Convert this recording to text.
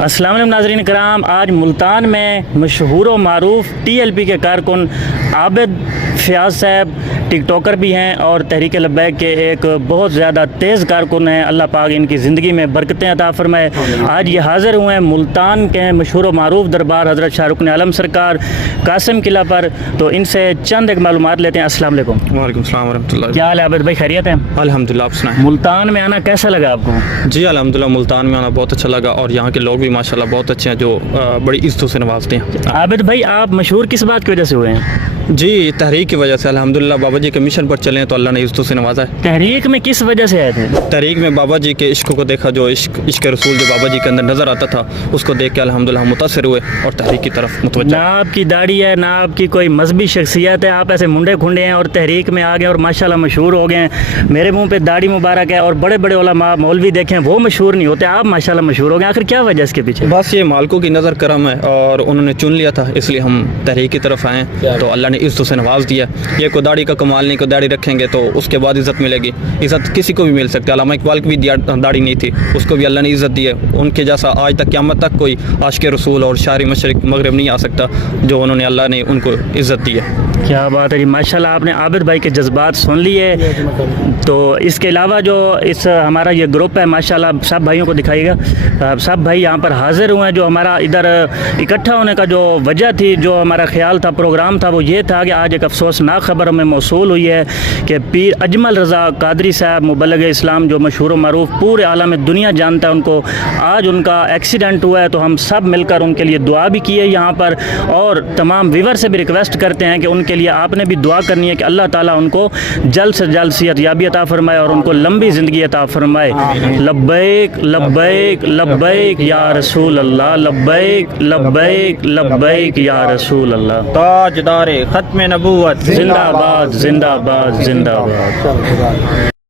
अस्सलाम वालेकुम नाज़रीन कराम। आज मुल्तान में मशहूर व मारूफ TLP के कारकुन आबिद फ़याज़ साहब टिक टॉकर भी हैं और तहरीक लब्बैक के एक बहुत ज़्यादा तेज़ कारकुन हैं। अल्लाह पाक इनकी ज़िंदगी में बरकतें अता फरमाए। आज ये हाज़िर हुए हैं मुल्तान के मशहूर व मारूफ दरबार हज़रत शाहरुख आलम सरकार कासिम किला पर। तो इनसे चंद एक मालूमात लेते हैं। अस्सलाम वालेकुम। वालेकुम सलाम वरहमतुल्लाह। क्या हाल है आबिद भाई, खैरियत है? अल्हम्दुलिल्लाह, आप सुनाएं। मुल्तान में आना कैसा लगा आपको? जी अल्हम्दुलिल्लाह, मुल्तान में आना बहुत अच्छा लगा और यहाँ के लोग भी माशाल्लाह बहुत अच्छे हैं जो बड़ी इज्जतों से नवाजते हैं। आबिद भाई, आप मशहूर किस बात की वजह से हुए हैं? जी तहरीक की वजह से अल्हम्दुलिल्लाह, बाबा जी के मिशन पर चले तो अल्लाह ने इज्जतों से नवाजा है। तहरीक में किस वजह से आए थे? तहरीक में बाबा जी के इश्क को देखा, जो इश्क रसूल जो बाबा जी के अंदर नज़र आता था उसको देख के अल्हम्दुलिल्लाह मुतासिर हुए और तहरीक की तरफ मुतवज्जह। ना आपकी दाढ़ी है ना आपकी कोई मजहबी शख्सियत है, आप ऐसे मुंडे खुंडे हैं और तहरीक में आ गए और माशाल्लाह मशहूर हो गए हैं। मेरे मुंह पे दाढ़ी मुबारक है और बड़े बड़े उलमा मौलवी देखें वो मशहूर नहीं होते, आप माशाल्लाह मशहूर हो गए। आखिर क्या वजह इसके पीछे? बस ये मालिकों की नज़र करम है और उन्होंने चुन लिया था, इसलिए हम तहरीक की तरफ आए तो अल्लाह ने इज्जतों से नवाज दिया। ये कोई दाढ़ी का कमाल नहीं, कोई दाढ़ी रखेंगे तो उसके बाद इज़्ज़त मिलेगी। इज़्ज़त किसी को भी मिल सकती है। अल्लामा इकबाल की भी दाढ़ी नहीं थी, उसको भी अल्लाह ने इज़्ज़त दी है। उनके जैसा आज तक क़यामत तक कोई आशिक़ रसूल और शायर मशरिक़ मगरिब नहीं आ सकता जो उन्होंने अल्लाह ने उनको इज़्ज़त दी है। क्या बात है जी, माशाल्लाह आपने आबिद भाई के जज्बात सुन लिए। तो इसके अलावा जो इस हमारा ये ग्रुप है माशाल्लाह, सब भाइयों को दिखाइएगा। सब भाई यहाँ पर हाज़िर हुए हैं। जो हमारा इधर इकट्ठा होने का जो वजह थी, जो हमारा ख्याल था, प्रोग्राम था, वो ये था कि आज एक अफसोसनाक ख़बर हमें मौसूल हुई है कि पीर अजमल रज़ा कादरी साहब मुबल्लिग़ इस्लाम जो मशहूर मरूफ पूरे आलम दुनिया जानता है उनको, आज उनका एक्सीडेंट हुआ है। तो हम सब मिलकर उनके लिए दुआ भी की है यहाँ पर और तमाम व्यूअर से भी रिक्वेस्ट करते हैं कि उनके लिए आपने भी दुआ करनी है कि अल्लाह ताला उनको जल्द से जल्द सेहत याबी अता फरमाए और उनको लंबी ज़िंदगी अता फरमाए। लब्बैक लब्बैक लब्बैक या रसूल अल्लाह, लब्बैक लब्बैक लब्बैक या रसूल अल्लाह। ताजदारे खत्म नबूवत जिंदाबाद जिंदाबाद जिंदाबाद।